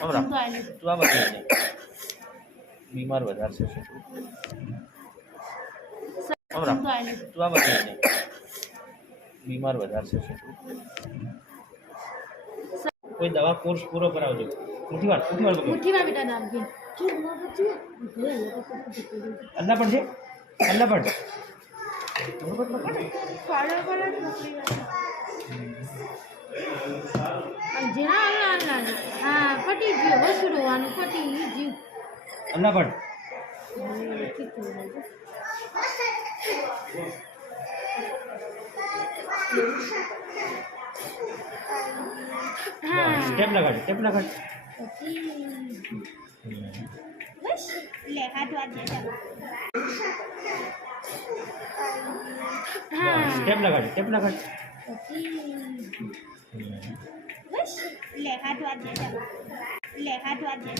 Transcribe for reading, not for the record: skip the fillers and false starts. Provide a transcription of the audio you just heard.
હમણાં તું આમાં કહે છે બીમાર વધારે છે શું હમણાં તું આમાં કહે છે બીમાર વધારે છે શું કોઈ દવા કોર્સ પૂરો કરાવજો મુઠ્ઠીવાર બેટા દામ કે અલ્લાહ પણ છે અલ્લાહ પણ હા પટી ગયો વસુડવાનું પટી ગયું અલ્લાહ પણ ટેપ લગાડ બસ લે હાથ વાત દે ટેપ લગાડ બસ લે હાથ વાત દે